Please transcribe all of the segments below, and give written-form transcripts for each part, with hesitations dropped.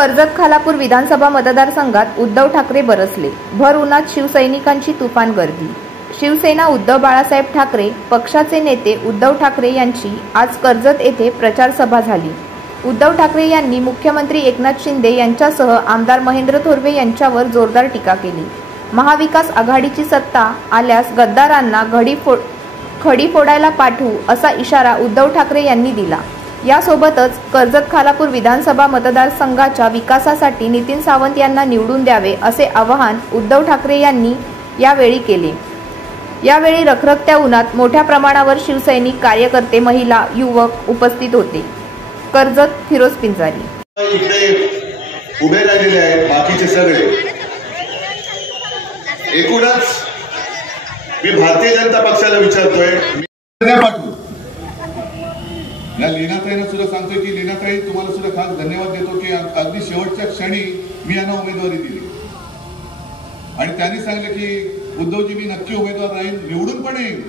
कर्जत खालापूर विधानसभा मतदारसंघात उद्धव ठाकरे बरसले। भर उन्हात शिवसैनिकांची तुफान गर्दी। शिवसेना उद्धव बाळासाहेब ठाकरे पक्षाचे नेते उद्धव ठाकरे यांची आज कर्जत येथे प्रचार सभा झाली। उद्धव ठाकरे यांनी मुख्यमंत्री एकनाथ शिंदे यांच्यासह आमदार महेंद्र थोरवे यांच्यावर जोरदार टीका केली। महाविकास आघाडीची सत्ता आल्यास गद्दारांना खडी फोडायला पाठवू असा इशारा उद्धव ठाकरे यांनी दिला। यासोबतच कर्जत खालापूर विधानसभा मतदारसंघाच्या विकासासाठी नितीन सावंत यांना निवडून द्यावे असे आवाहन उद्धव ठाकरे यांनी यावेळी केले। यावेळी रखरखत्या उन्हात मोठ्या प्रमाणावर शिवसैनिक, कार्यकर्ते, महिला, युवक उपस्थित होते। कर्जत फिरोज पिंजारी इकडे उभे राहिलेले आहेत बाकीचे सगळे। एकूणच मी भारतीय जनता पक्षाला विचारतोय, या लीनाताईंना सुद्धा सांगतोय की लीनाताई तुम्हाला सुद्धा खास धन्यवाद देतो की अगदी शेवटच्या क्षणी मी यांना उमेदवारी दिली आणि त्यांनी सांगितलं की उद्धवजी मी नक्की उमेदवार राहीन, निवडून पण येईन,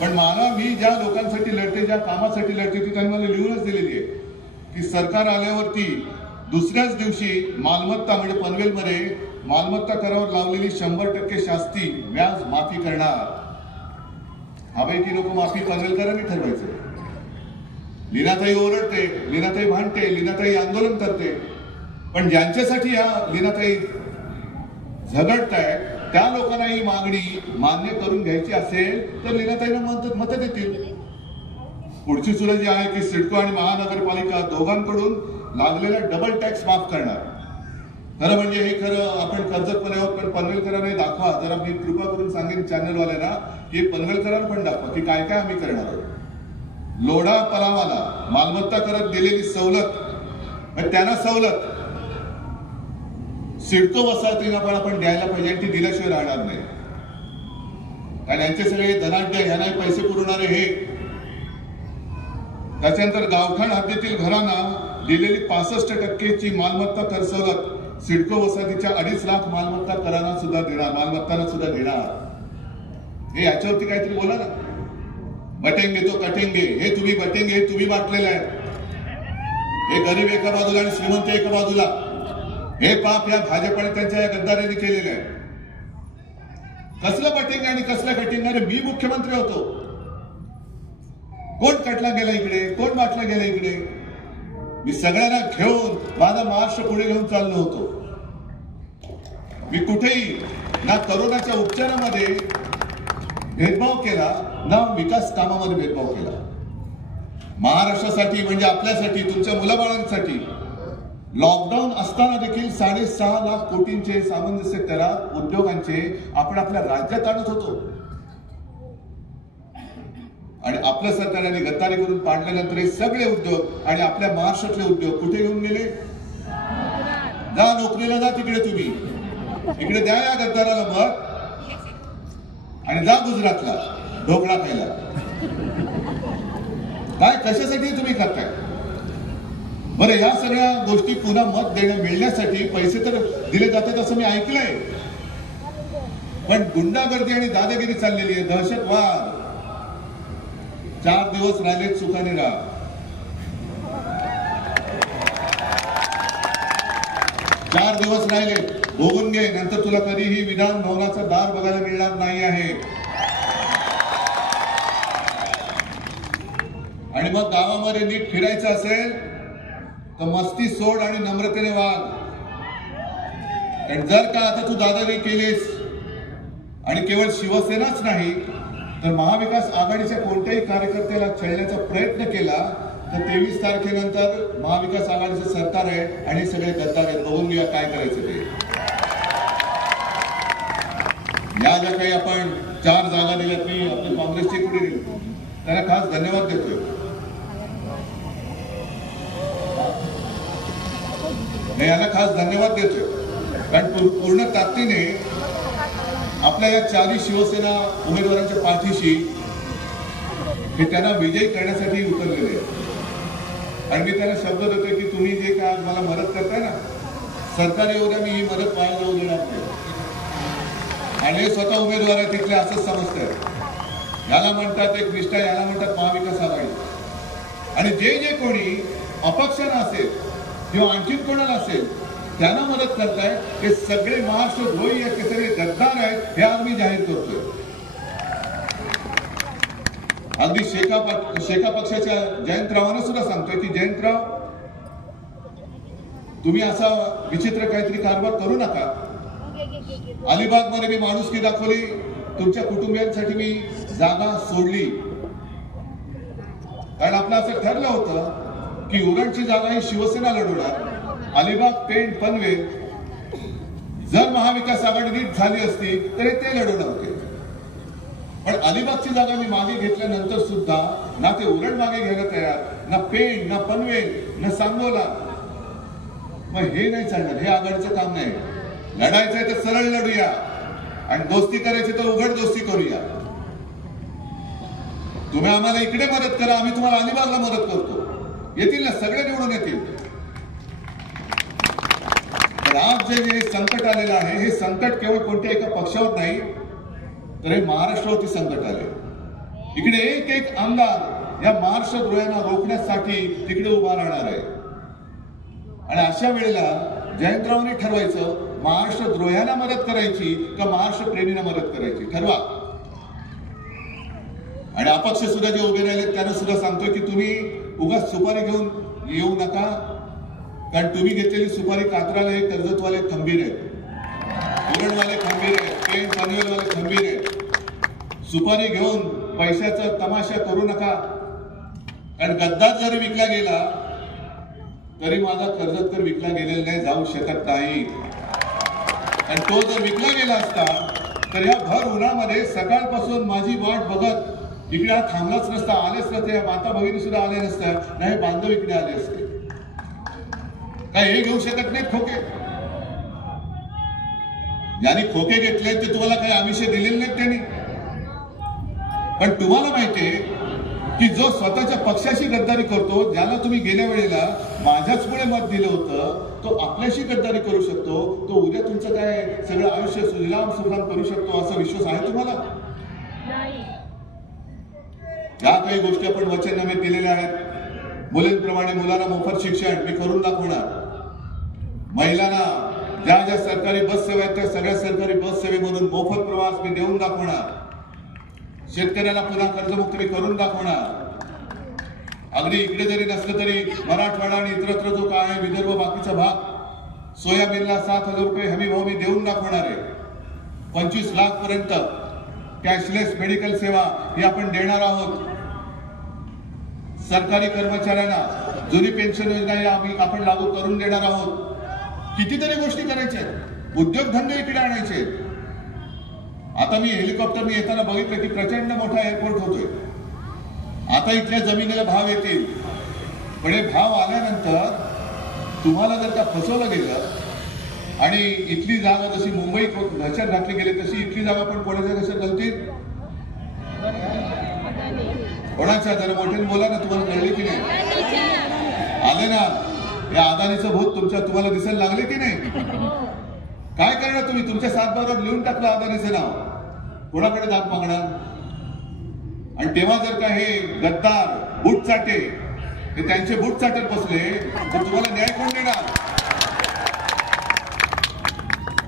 पण मला मी ज्या लोकांसाठी लढते, ज्या कामासाठी लढते ती त्यांनी मला लिहूनच दिलेली आहे की सरकार आल्यावरती दुसऱ्याच दिवशी मालमत्ता म्हणजे पनवेलमध्ये मालमत्ता करावर लावलेली 100% शास्ती व्याज माफी करणार। हवे की नको माफी पनवेलकरांनी ठरवायचं। लीनाताई ओरडते, लीनाताई भांडते, लीनाताई आंदोलन करते, पण ज्यांच्यासाठी या लीनाताई झगडतायत त्या लोकांना ही मागणी मान्य करून घ्यायची असेल तर लीनाताईंना मत देतील। पुढची सूरत जी आहे की सिडको आणि महानगरपालिका दोघांकडून लागलेला डबल टॅक्स माफ करणार। खरं म्हणजे हे खरं आपण कर्जतमध्ये आहोत, पण पनवेलकरांना दाखवा, जरा मी कृपा करून सांगेन चॅनलवाल्यांना की पनवेलकरांना पण दाखवा की काय काय आम्ही करणार आहोत। लोढा पलावाला मालमत्ता करत दिलेली सवलत, त्यांना सवलत सिडको वसाहतींना पण आपण द्यायला पाहिजे आणि ती दिल्याशिवाय राहणार नाही। कारण यांचे सगळे धनाढ्य, ह्यांना पैसे पुरवणारे हे। त्याच्यानंतर गावठाण हद्दीतील घरांना दिलेली 65% मालमत्ता कर सवलत सिडको वसाहतीच्या 2.5 लाख मालमत्ता करांना सुद्धा देणार, मालमत्तांना सुद्धा देणार। हे याच्यावरती काहीतरी बोला ना। बटेंगे तो कटेंगे, हे तुम्ही बटेंगे, हे तुम्ही बाटलेलं आहे। हे गरीब एका बाजूला आणि श्रीमंत एका बाजूला, हे पाप या भाजपाने त्यांच्या या गद्दारांनी केलेलं आहे। कसलं बटेंगे आणि कसलं कटिंग? अरे मी मुख्यमंत्री होतो, कोण कटला गेला इकडे, कोण बाटला गेला इकडे? मी सगळ्यांना घेऊन माझा महाराष्ट्र पुढे घेऊन चाललो होतो। मी कुठेही ना करोनाच्या उपचारामध्ये भेदभाव केला, ना विकास कामामध्ये भेदभाव केला। महाराष्ट्रासाठी म्हणजे आपल्यासाठी, तुमच्या मुलाबाळांसाठी लॉकडाऊन असताना देखील 6.5 लाख कोटींचे सामंजस्य करार उद्योगांचे आपण आपल्या राज्यात आणत होतो आणि आपल्या सरकारने गद्दारी करून पाडल्यानंतर हे सगळे उद्योग आणि आपल्या महाराष्ट्रातले उद्योग कुठे घेऊन गेले? जा नोकरीला, जा तिकडे, तुम्ही इकडे द्या या गद्दाराला मत आणि जा गुजरातला ढोकळा खायला। काय कशासाठी तुम्ही करताय? बरं, या सगळ्या गोष्टी पुन्हा मत मिळण्यासाठी पैसे तर दिले जातात असं मी ऐकलंय, पण गुंडागर्दी आणि दादागिरी चाललेली आहे, दहशतवाद। 4 दिवस राहिले, सुखाने राहा। 4 दिवस राहिले, भोगून घे, नंतर तुला कधीही विधान भवनाचा दार बघायला मिळणार नाही आहे। आणि मग गावामध्ये नीट फिरायचं असेल तर मस्ती सोड आणि नम्रतेने वाग। जर का आता तू दादागिरी केलीस आणि केवळ शिवसेनाच नाही तर महाविकास आघाडीच्या कोणत्याही कार्यकर्त्याला छळण्याचा प्रयत्न केला तर 23 तारखेनंतर महाविकास आघाडीचं सरकार आहे आणि सगळे गद्दार आहेत। बघून घेऊया काय करायचं ते। या ज्या काही आपण 4 जागा दिल्यात, मी आपल्या काँग्रेसचे पुढे दिले, त्यांना खास धन्यवाद देतोय। यांना खास धन्यवाद देतोय कारण पूर्ण ताकदीने आपल्या या 4 शिवसेना उमेदवारांच्या पाठीशी हे त्यांना विजयी करण्यासाठी उतरलेले आहेत। आणि मी त्यांना शब्द देतोय की तुम्ही जे काय मला मदत करताय ना, सरकारी एवढ्या मी ही मदत वाया जाऊ देणार नाही। आणि स्वतः उमेदवार आहे तिथले असंच समजतात, याला म्हणतात एक निष्ठा, याला म्हणतात महाविकास आघाडी। आणि जे कोणी अपक्षानं असेल किंवा आणखीन कोणाला असेल त्यांना मदत करताय, हे सगळे महाराष्ट्र द्रोही आहेत, हे सगळे गद्दार आहेत, हे आज मी जाहीर करतोय. अगदी शेका पक्षाच्या जयंतरावांना सुद्धा सांगतोय की जयंतराव, तुम्ही असा विचित्र काहीतरी कारभार करू नका. अलिबाग मध्ये मी माणुसकी दाखवली, तुमच्या कुटुंबियांसाठी मी जागा सोडली, कारण आपलं असं ठरलं होतं की उरणची जागा ही शिवसेना लढवणार. अलिबाग, पेण, पनवेल जर महाविकास आघाडी नीट झाली असती तर ते लढवणार होते. पण अलिबागची जागा मी मागे घेतल्यानंतर सुद्धा ना ते उरण मागे घ्यायला तयार, ना पेण, ना पनवेल, ना सांगोला. मग हे नाही चालणार, हे आघाडीचं काम नाही. लढायचंय तर सरळ लढूया आणि दोस्ती करायची तर उघड दोस्ती करूया. तुम्ही आम्हाला इकडे मदत करा, आम्ही तुम्हाला अलिबागला मदत करतो. येतील ना, सगळे निवडून येतील. तर आज जे संकट आलेलं आहे, हे संकट केवळ कोणत्या एका पक्षावर नाही, तर हे महाराष्ट्रावरती संकट आले. इकडे एक एक आमदार या महाराष्ट्र द्रोह्यांना रोखण्यासाठी तिकडे उभा राहणार आहे. आणि अशा वेळेला जयंतरावांनी ठरवायचं, महाराष्ट्र द्रोह्यांना मदत करायची का महाराष्ट्र प्रेमींना मदत करायची, ठरवा. आणि अपक्ष सुद्धा जे उभे राहिले त्यांना सुद्धा सांगतोय की तुम्ही उगाच सुपारी घेऊन येऊ नका, कारण तुम्ही घेतलेली सुपारी कात्राला हे कर्जतवाले खंबीर आहेत, उरणवाले खंबीर आहेत, पेण पनवेलवाले खंबीर आहेत. सुपारी घेऊन पैशाचा तमाशा करू नका, कारण गद्दार जरी विकला गेला तरी माझा कर्जतकर विकला गेलेला नाही, जाऊ शकत नाही. आणि तो जर विकला गेला असता तर या भर उन्हामध्ये सकाळपासून माझी वाट बघत इकडे थांबलाच नसता, आलेच नसते, या माता भगिनी सुद्धा आले नसत्या, नाही बांधव इकडे आले असते. काय हे घेऊ शकत नाहीत खोके? ज्यांनी खोके घेतले ते तुम्हाला काही आमिष दिलेले नाहीत त्यांनी. पण तुम्हाला माहितीये की जो स्वतःच्या पक्षाशी गद्दारी करतो, ज्याला तुम्ही गेल्या वेळेला माझ्याच पुढे मत दिलं होतं, तो आपल्याशी गद्दारी करू शकतो, तो उद्या तुमचं काय सगळं आयुष्य सुजलाम सुफलाम करू शकतो, असा विश्वास आहे तुम्हाला? ज्या काही गोष्टी आपण वचननामे दिलेल्या आहेत, मुलींप्रमाणे मुलांना मोफत शिक्षण मी करून दाखवणार, महिलांना ज्या ज्या सरकारी बस सेवा आहेत त्या सगळ्या सरकारी बस सेवेमधून मोफत प्रवास मी देऊन दाखवणार, शेतकऱ्याला पुन्हा कर्जमुक्त मी करून दाखवणार. अगदी इकडे जरी नसलं तरी मराठवाडा आणि इतरत्र जो काय आहे विदर्भ बाकीचा भाग, सोयाबीनला 7,000 रुपये हमी भाव मी देऊन दाखवणार आहे. 25 लाख पर्यंत कॅशलेस मेडिकल सेवा ही आपण देणार आहोत. सरकारी कर्मचाऱ्यांना जुनी पेन्शन योजना ही आपण लागू करून देणार आहोत. कितीतरी गोष्टी करायच्या आहेत, उद्योगधंदे इकडे आणायचे. आता मी हेलिकॉप्टरने येताना बघितलं की प्रचंड मोठा एअरपोर्ट होतोय. आता इथल्या जमिनीला भाव येतील, पण हे भाव आल्यानंतर तुम्हाला जर का फसवलं गेलं आणि इथली जागा जशी मुंबई घशात घातली गेली तशी इथली जागा पण कोणाच्या घशात घालतील? कोणाच्या? जरा मोठ्याने बोला ना, तुम्हाला कळले की नाही? आले ना, या अदानीचं भूत तुम्हाला दिसायला लागले की नाही? काय करणार तुम्ही? तुमच्या 7 बारात लिहून टाकलं अदानीचं नाव, कोणाकडे दाद मागणार? आणि तेव्हा जर का हे गद्दार बूट चाटे हे त्यांचे बूट चाटत बसले तर तुम्हाला न्याय कोण देणार?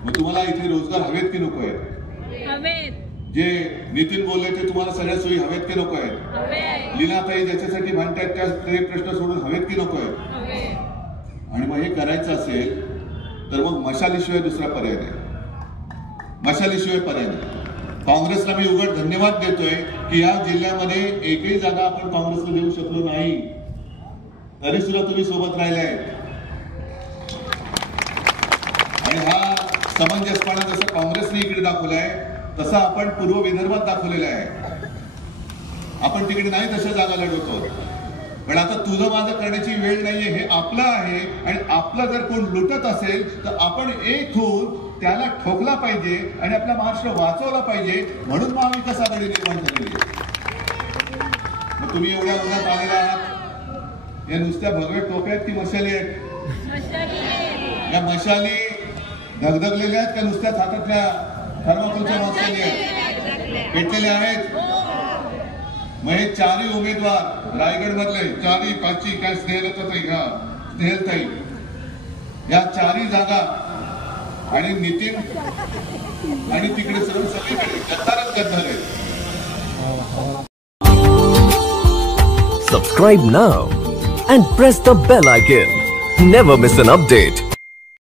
मग तुम्हाला इथे रोजगार हवेत की नको आहेत? जे नितीन बोलले ते तुम्हाला सगळ्या सोयी हवेत की नको आहेत? लीनाताई ज्याच्यासाठी भांडतायत त्या ते प्रश्न सोडून हवेत की नको आहेत? आणि मग हे करायचं असेल तर मग मशालीशिवाय दुसरा पर्याय नाही, मशालीशिवाय पर्याय नाही. काँग्रेसला मी उघड धन्यवाद देतोय की या जिल्ह्यामध्ये एकही जागा आपण काँग्रेसला देऊ शकलो नाही, तरी सुद्धा तुम्ही सोबत राहिलाय. आणि हा समंजसपणा जसं काँग्रेसने इकडे दाखवलाय तसा आपण पूर्व विदर्भात दाखवलेला आहे. आपण तिकडे नाही तशा जागा लढवतो, पण आता तुझं माझं करण्याची वेळ नाहीये, हे आपलं आहे. आणि आपलं जर कोण लुटत असेल तर आपण एक होऊन त्याला ठोकला पाहिजे आणि आपला महाराष्ट्र वाचवला पाहिजे, म्हणून महाविकास आघाडी निर्माण झालेली आहे. मग तुम्ही एवढ्या उन्हात आलेला आहात, या नुसत्या भगव्या टोप्या आहेत की मशाली आहेत? या मशाली धगधगलेल्या आहेत का नुसत्या हातातल्या थर्माकोलच्या मशाली आहेत? पेटलेल्या आहेत. मग हे 4ही उमेदवार रायगड मधले 4ही 5ही काय स्नेहलताई या चारही जागा आणि नितीन आणि तिकडे सर्व सगळीकडे गद्दारच गद्दार आहेत. Subscribe now and press the bell icon. Never miss an update.